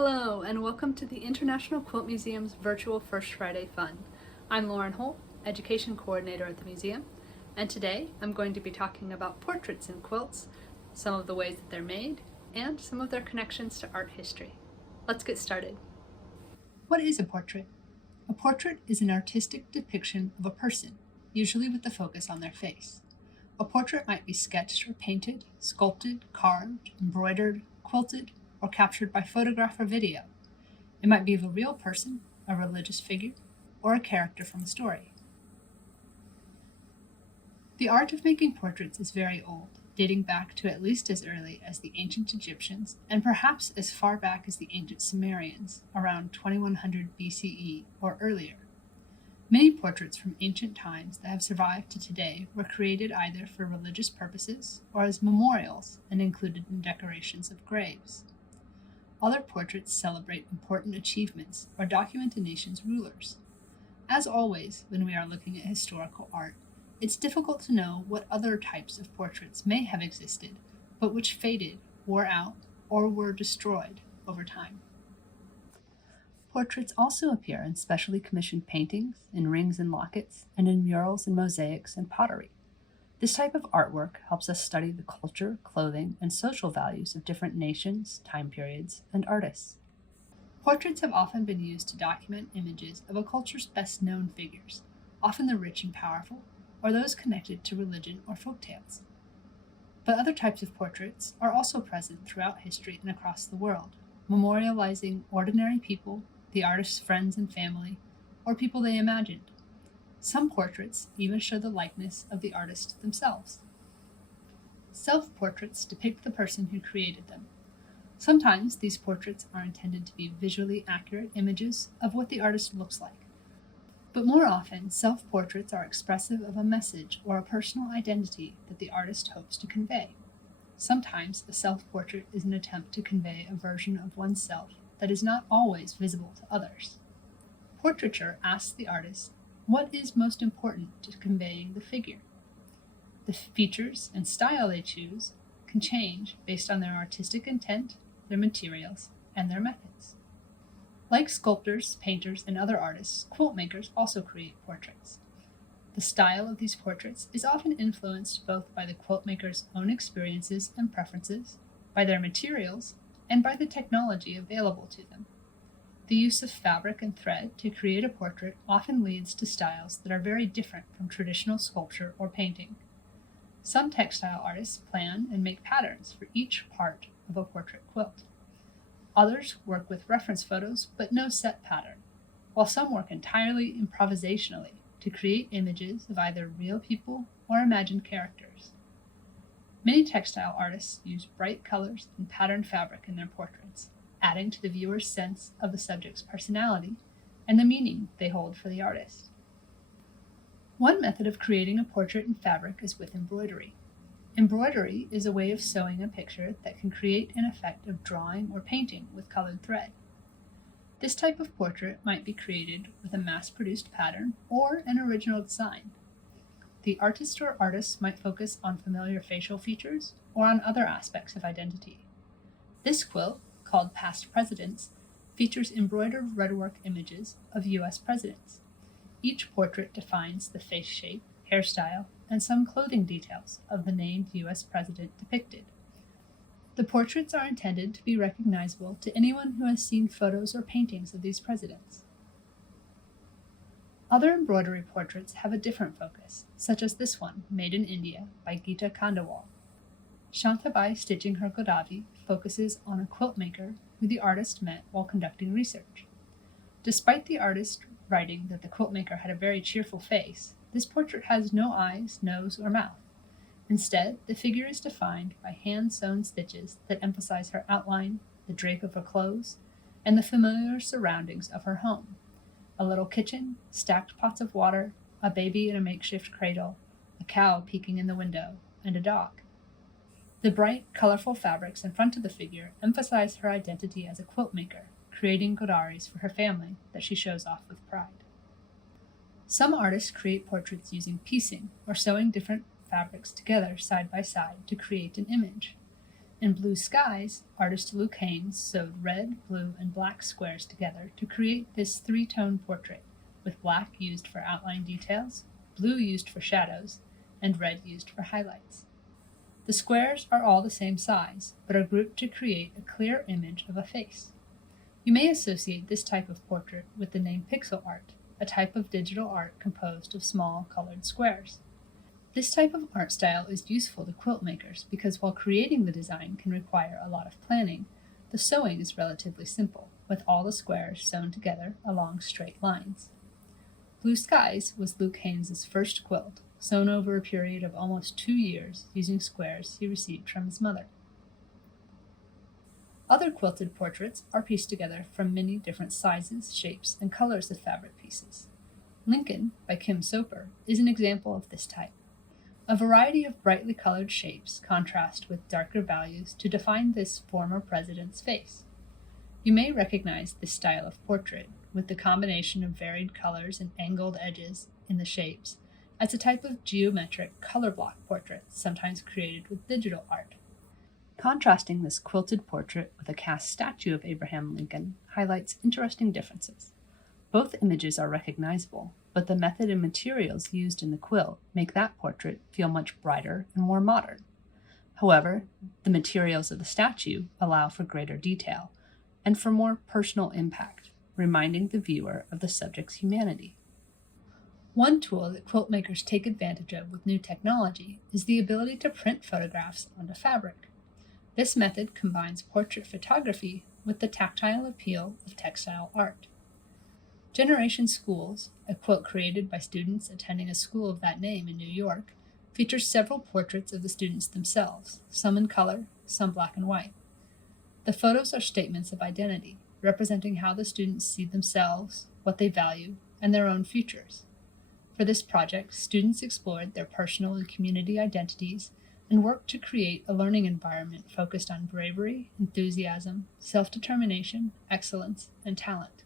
Hello, and welcome to the International Quilt Museum's virtual First Friday Fun. I'm Lauren Holt, Education Coordinator at the museum, and today I'm going to be talking about portraits in quilts, some of the ways that they're made, and some of their connections to art history. Let's get started. What is a portrait? A portrait is an artistic depiction of a person, usually with the focus on their face. A portrait might be sketched or painted, sculpted, carved, embroidered, quilted, or captured by photograph or video. It might be of a real person, a religious figure, or a character from a story. The art of making portraits is very old, dating back to at least as early as the ancient Egyptians, and perhaps as far back as the ancient Sumerians, around 2100 BCE or earlier. Many portraits from ancient times that have survived to today were created either for religious purposes or as memorials and included in decorations of graves. Other portraits celebrate important achievements or document a nation's rulers. As always, when we are looking at historical art, it's difficult to know what other types of portraits may have existed, but which faded, wore out, or were destroyed over time. Portraits also appear in specially commissioned paintings, in rings and lockets, and in murals and mosaics and pottery. This type of artwork helps us study the culture, clothing, and social values of different nations, time periods, and artists. Portraits have often been used to document images of a culture's best-known figures, often the rich and powerful, or those connected to religion or folktales. But other types of portraits are also present throughout history and across the world, memorializing ordinary people, the artist's friends and family, or people they imagined. Some portraits even show the likeness of the artist themselves. Self-portraits depict the person who created them. Sometimes these portraits are intended to be visually accurate images of what the artist looks like. But more often, self-portraits are expressive of a message or a personal identity that the artist hopes to convey. Sometimes a self-portrait is an attempt to convey a version of oneself that is not always visible to others. Portraiture asks the artist what is most important to conveying the figure. The features and style they choose can change based on their artistic intent, their materials, and their methods. Like sculptors, painters, and other artists, quilt makers also create portraits. The style of these portraits is often influenced both by the quilt maker's own experiences and preferences, by their materials, and by the technology available to them. The use of fabric and thread to create a portrait often leads to styles that are very different from traditional sculpture or painting. Some textile artists plan and make patterns for each part of a portrait quilt. Others work with reference photos but no set pattern, while some work entirely improvisationally to create images of either real people or imagined characters. Many textile artists use bright colors and patterned fabric in their portraits, adding to the viewer's sense of the subject's personality and the meaning they hold for the artist. One method of creating a portrait in fabric is with embroidery. Embroidery is a way of sewing a picture that can create an effect of drawing or painting with colored thread. This type of portrait might be created with a mass-produced pattern or an original design. The artist or artists might focus on familiar facial features or on other aspects of identity. This quilt, called Past Presidents, features embroidered redwork images of U.S. presidents. Each portrait defines the face shape, hairstyle, and some clothing details of the named U.S. president depicted. The portraits are intended to be recognizable to anyone who has seen photos or paintings of these presidents. Other embroidery portraits have a different focus, such as this one, made in India by Geeta Khandawal. Shantabai Stitching Her Godavi focuses on a quilt maker who the artist met while conducting research. Despite the artist writing that the quilt maker had a very cheerful face, this portrait has no eyes, nose, or mouth. Instead, the figure is defined by hand-sewn stitches that emphasize her outline, the drape of her clothes, and the familiar surroundings of her home. A little kitchen, stacked pots of water, a baby in a makeshift cradle, a cow peeking in the window, and a dog. The bright, colorful fabrics in front of the figure emphasize her identity as a quilt maker, creating godaris for her family that she shows off with pride. Some artists create portraits using piecing or sewing different fabrics together side by side to create an image. In Blue Skies, artist Luke Haynes sewed red, blue, and black squares together to create this three-tone portrait, with black used for outline details, blue used for shadows, and red used for highlights. The squares are all the same size, but are grouped to create a clear image of a face. You may associate this type of portrait with the name pixel art, a type of digital art composed of small colored squares. This type of art style is useful to quilt makers because while creating the design can require a lot of planning, the sewing is relatively simple, with all the squares sewn together along straight lines. Blue Skies was Luke Haynes' first quilt, sewn over a period of almost 2 years using squares he received from his mother. Other quilted portraits are pieced together from many different sizes, shapes, and colors of fabric pieces. Lincoln, by Kim Soper, is an example of this type. A variety of brightly colored shapes contrast with darker values to define this former president's face. You may recognize this style of portrait, with the combination of varied colors and angled edges in the shapes, as a type of geometric color block portrait, sometimes created with digital art. Contrasting this quilted portrait with a cast statue of Abraham Lincoln highlights interesting differences. Both images are recognizable, but the method and materials used in the quilt make that portrait feel much brighter and more modern. However, the materials of the statue allow for greater detail and for more personal impact, reminding the viewer of the subject's humanity. One tool that quilt makers take advantage of with new technology is the ability to print photographs onto fabric. This method combines portrait photography with the tactile appeal of textile art. Generation Schools, a quilt created by students attending a school of that name in New York, features several portraits of the students themselves, some in color, some black and white. The photos are statements of identity, representing how the students see themselves, what they value, and their own futures. For this project, students explored their personal and community identities and worked to create a learning environment focused on bravery, enthusiasm, self-determination, excellence, and talent.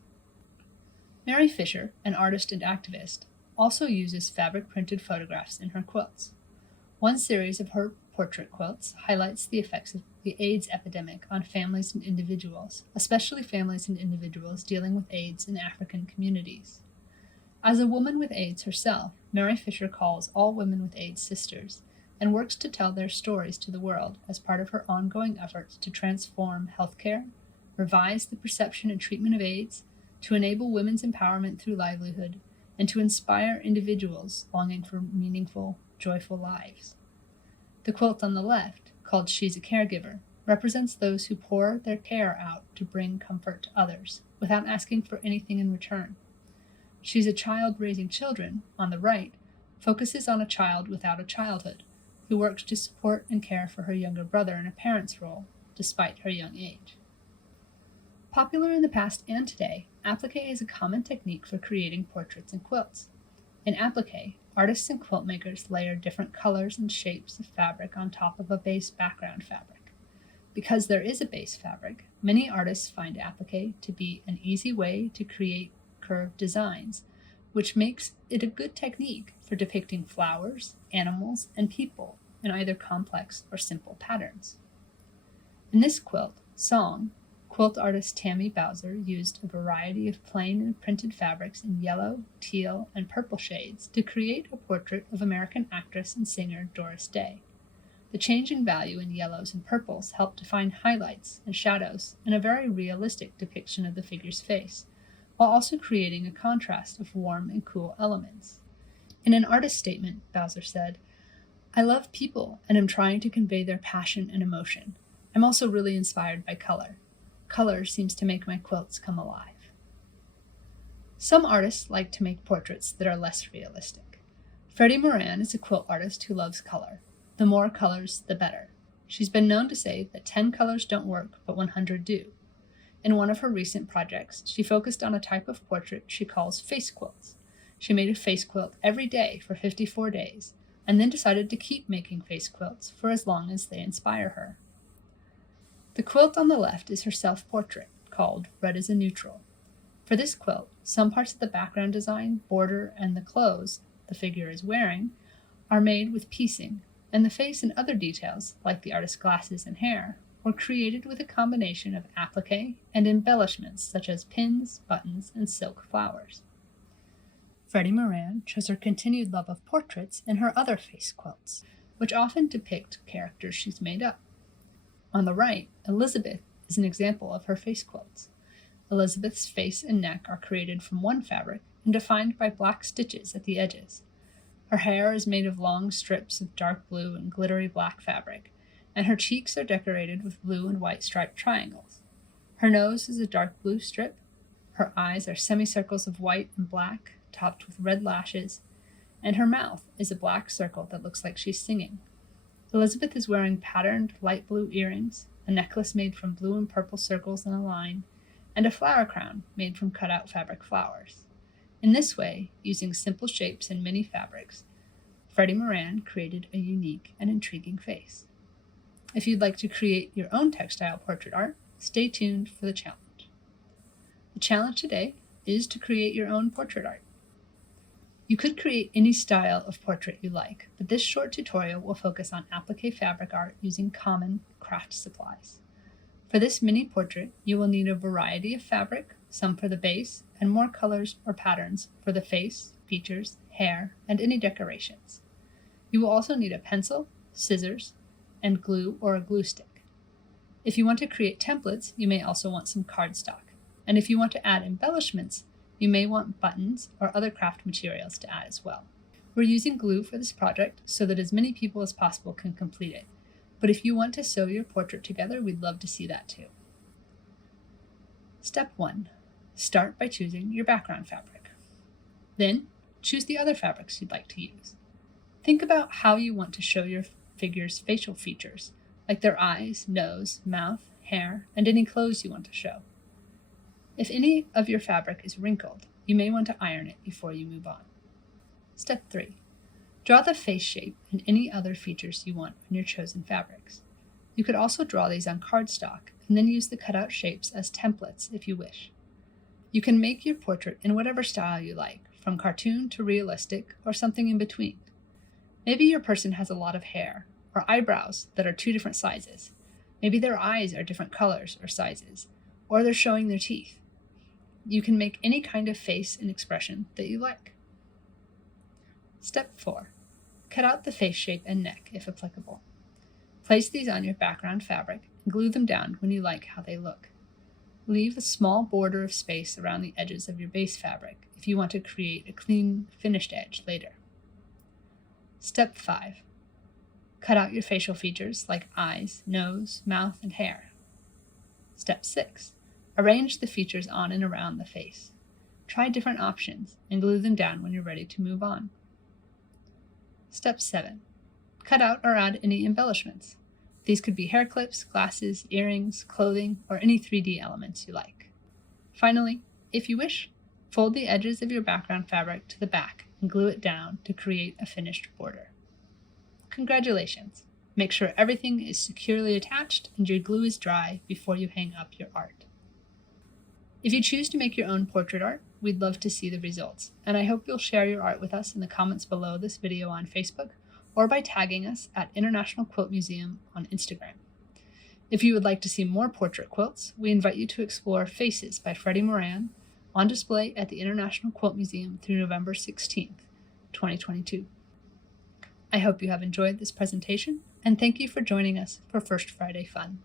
Mary Fisher, an artist and activist, also uses fabric-printed photographs in her quilts. One series of her portrait quilts highlights the effects of the AIDS epidemic on families and individuals, especially families and individuals dealing with AIDS in African communities. As a woman with AIDS herself, Mary Fisher calls all women with AIDS sisters and works to tell their stories to the world as part of her ongoing efforts to transform healthcare, revise the perception and treatment of AIDS, to enable women's empowerment through livelihood, and to inspire individuals longing for meaningful, joyful lives. The quilt on the left, called She's a Caregiver, represents those who pour their care out to bring comfort to others, without asking for anything in return. She's a Child Raising Children, on the right, focuses on a child without a childhood, who works to support and care for her younger brother in a parent's role, despite her young age. Popular in the past and today, appliqué is a common technique for creating portraits and quilts. In appliqué, artists and quilt makers layer different colors and shapes of fabric on top of a base background fabric. Because there is a base fabric, many artists find appliqué to be an easy way to create curved designs, which makes it a good technique for depicting flowers, animals, and people in either complex or simple patterns. In this quilt, Song, quilt artist Tammy Bowser used a variety of plain and printed fabrics in yellow, teal, and purple shades to create a portrait of American actress and singer Doris Day. The change in value in yellows and purples helped define highlights and shadows and a very realistic depiction of the figure's face, while also creating a contrast of warm and cool elements. In an artist statement, Bowser said, "I love people and am trying to convey their passion and emotion. I'm also really inspired by color. Color seems to make my quilts come alive." Some artists like to make portraits that are less realistic. Freddie Moran is a quilt artist who loves color. The more colors, the better. She's been known to say that 10 colors don't work, but 100 do. In one of her recent projects, she focused on a type of portrait she calls face quilts. She made a face quilt every day for 54 days, and then decided to keep making face quilts for as long as they inspire her. The quilt on the left is her self-portrait, called Red is a Neutral. For this quilt, some parts of the background design, border, and the clothes the figure is wearing are made with piecing, and the face and other details, like the artist's glasses and hair, were created with a combination of appliqué and embellishments such as pins, buttons, and silk flowers. Freddie Moran shows her continued love of portraits in her other face quilts, which often depict characters she's made up. On the right, Elizabeth is an example of her face quilts. Elizabeth's face and neck are created from one fabric and defined by black stitches at the edges. Her hair is made of long strips of dark blue and glittery black fabric, and her cheeks are decorated with blue and white striped triangles. Her nose is a dark blue strip. Her eyes are semicircles of white and black, topped with red lashes, and her mouth is a black circle that looks like she's singing. Elizabeth is wearing patterned light blue earrings, a necklace made from blue and purple circles in a line, and a flower crown made from cut-out fabric flowers. In this way, using simple shapes and many fabrics, Freddie Moran created a unique and intriguing face. If you'd like to create your own textile portrait art, stay tuned for the challenge. The challenge today is to create your own portrait art. You could create any style of portrait you like, but this short tutorial will focus on appliqué fabric art using common craft supplies. For this mini portrait, you will need a variety of fabric, some for the base, and more colors or patterns for the face, features, hair, and any decorations. You will also need a pencil, scissors, and glue or a glue stick. If you want to create templates, you may also want some cardstock. And if you want to add embellishments, you may want buttons or other craft materials to add as well. We're using glue for this project so that as many people as possible can complete it. But if you want to sew your portrait together, we'd love to see that too. Step 1. Start by choosing your background fabric. Then, choose the other fabrics you'd like to use. Think about how you want to show your figure's facial features, like their eyes, nose, mouth, hair, and any clothes you want to show. If any of your fabric is wrinkled, you may want to iron it before you move on. Step 3. Draw the face shape and any other features you want on your chosen fabrics. You could also draw these on cardstock and then use the cutout shapes as templates if you wish. You can make your portrait in whatever style you like, from cartoon to realistic or something in between. Maybe your person has a lot of hair or eyebrows that are 2 different sizes. Maybe their eyes are different colors or sizes, or they're showing their teeth. You can make any kind of face and expression that you like. Step 4. Cut out the face shape and neck if applicable. Place these on your background fabric and glue them down when you like how they look. Leave a small border of space around the edges of your base fabric if you want to create a clean, finished edge later. Step 5. Cut out your facial features like eyes, nose, mouth, and hair. Step 6. Arrange the features on and around the face. Try different options and glue them down when you're ready to move on. Step 7. Cut out or add any embellishments. These could be hair clips, glasses, earrings, clothing, or any 3D elements you like. Finally, if you wish, fold the edges of your background fabric to the back and glue it down to create a finished border. Congratulations! Make sure everything is securely attached and your glue is dry before you hang up your art. If you choose to make your own portrait art, we'd love to see the results, and I hope you'll share your art with us in the comments below this video on Facebook or by tagging us at International Quilt Museum on Instagram. If you would like to see more portrait quilts, we invite you to explore Faces by Freddie Moran on display at the International Quilt Museum through November 16th, 2022. I hope you have enjoyed this presentation, and thank you for joining us for First Friday Fun.